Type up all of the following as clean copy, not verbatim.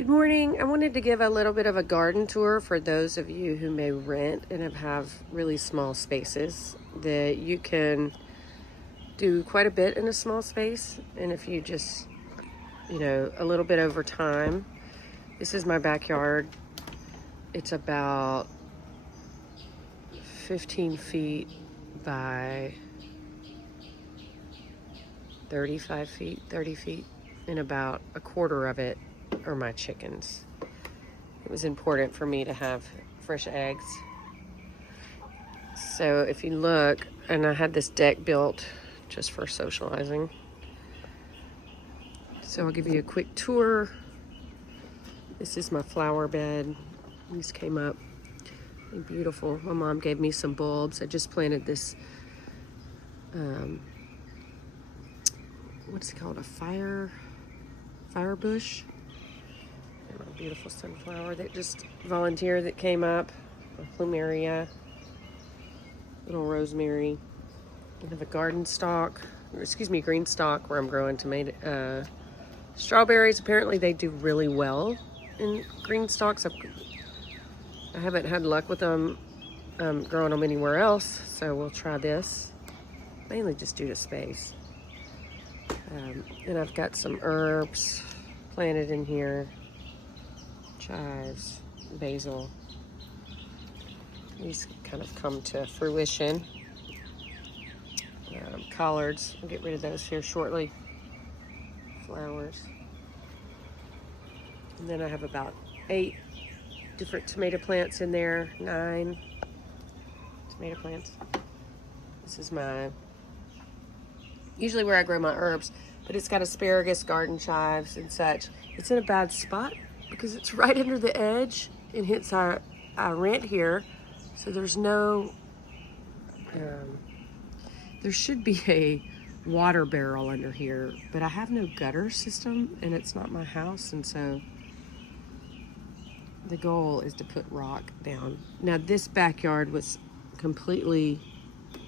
Good morning. I wanted to give a little bit of a garden tour for those of you who may rent and have really small spaces that you can do quite a bit in a small space. And if you just, a little bit over time, this is my backyard. It's about 15 feet by 35 feet, 30 feet, and about a quarter of it are my chickens. It was important for me to have fresh eggs. So if you look, and I had this deck built just for socializing. So I'll give you a quick tour. This is my flower bed. These came up. They're beautiful. My mom gave me some bulbs. I just planted this, what's it called? A fire bush. A beautiful sunflower that just volunteered that came up. A plumeria. Little rosemary. I have a green stalk where I'm growing strawberries. Apparently they do really well in green stalks. I haven't had luck with them growing them anywhere else, so we'll try this, mainly just due to space. And I've got some herbs planted in here, chives, basil. These kind of come to fruition. Collards, I'll get rid of those here shortly. Flowers. And then I have about 8 different tomato plants in there, 9 tomato plants. This is usually where I grow my herbs, but it's got asparagus, garden chives, and such. It's in a bad spot because it's right under the edge, and hence I rent here, so there's no, there should be a water barrel under here, but I have no gutter system, and it's not my house, and so the goal is to put rock down. Now this backyard was completely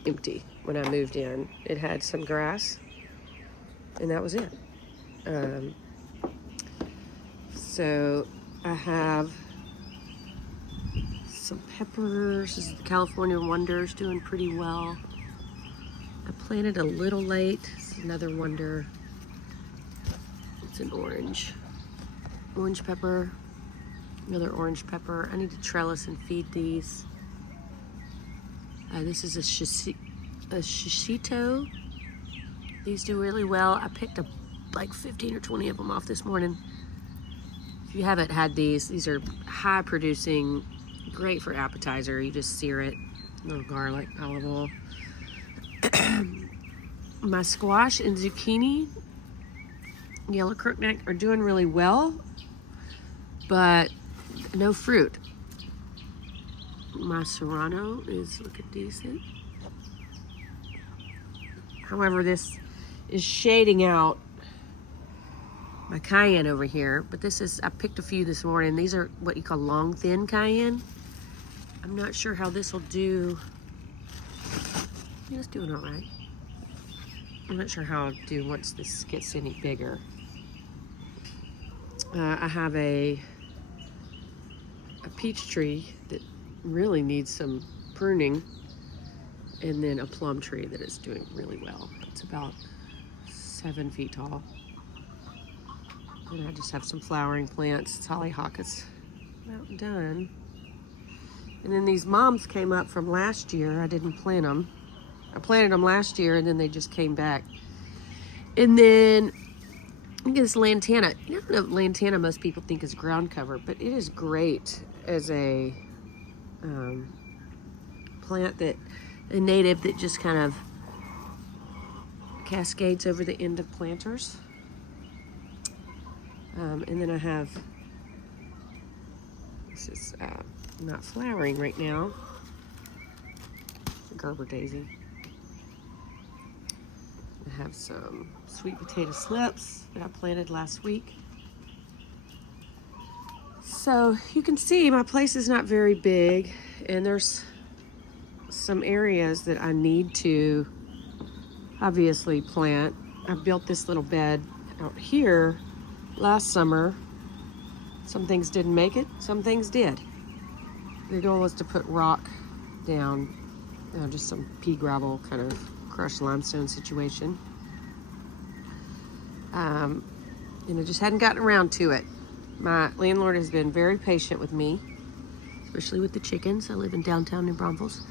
empty when I moved in. It had some grass, and that was it. So I have some peppers. This is the California Wonders, doing pretty well. I planted a little late. It's another wonder. It's an orange pepper. Another orange pepper. I need to trellis and feed these. This is a shishito. These do really well. I picked up like 15 or 20 of them off this morning. If you haven't had these are high producing, great for appetizer. You just sear it, a little garlic, olive oil. My squash and zucchini, yellow crookneck, are doing really well, but no fruit. My serrano is looking decent. However, this is shading out my cayenne over here, but I picked a few this morning. These are what you call long, thin cayenne. I'm not sure how this will do. It's doing all right. I'm not sure how I'll do once this gets any bigger. I have a peach tree that really needs some pruning, and then a plum tree that is doing really well. It's about 7 feet tall. And I just have some flowering plants. Hollyhock is about done. And then these moms came up from last year. I didn't plant them. I planted them last year, and then they just came back. And then this lantana. You know, lantana most people think is ground cover, but it is great as a plant a native that just kind of cascades over the end of planters. And then I have, this is not flowering right now, Gerber daisy. I have some sweet potato slips that I planted last week. So you can see my place is not very big, and there's some areas that I need to obviously plant. I built this little bed out here last summer Some things didn't make it, some things did. The goal was to put rock down, just some pea gravel kind of crushed limestone situation. And I just hadn't gotten around to it. My landlord has been very patient with me, especially with the chickens. I live in downtown New Braunfels.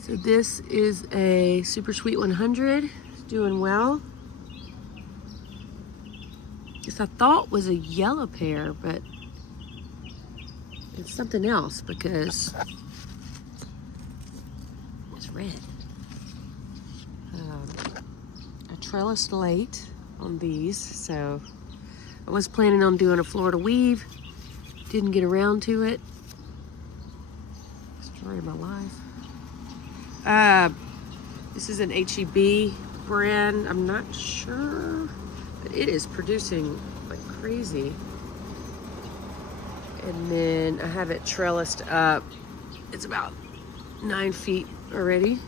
So this is a Super Sweet 100. It's doing well. This I thought was a yellow pear, but it's something else because it's red. I trellised late on these, so I was planning on doing a Florida weave. Didn't get around to it. Story of my life. This is an HEB brand. I'm not sure, but it is producing like crazy. And then I have it trellised up. It's about 9 feet already.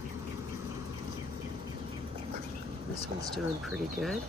This one's doing pretty good.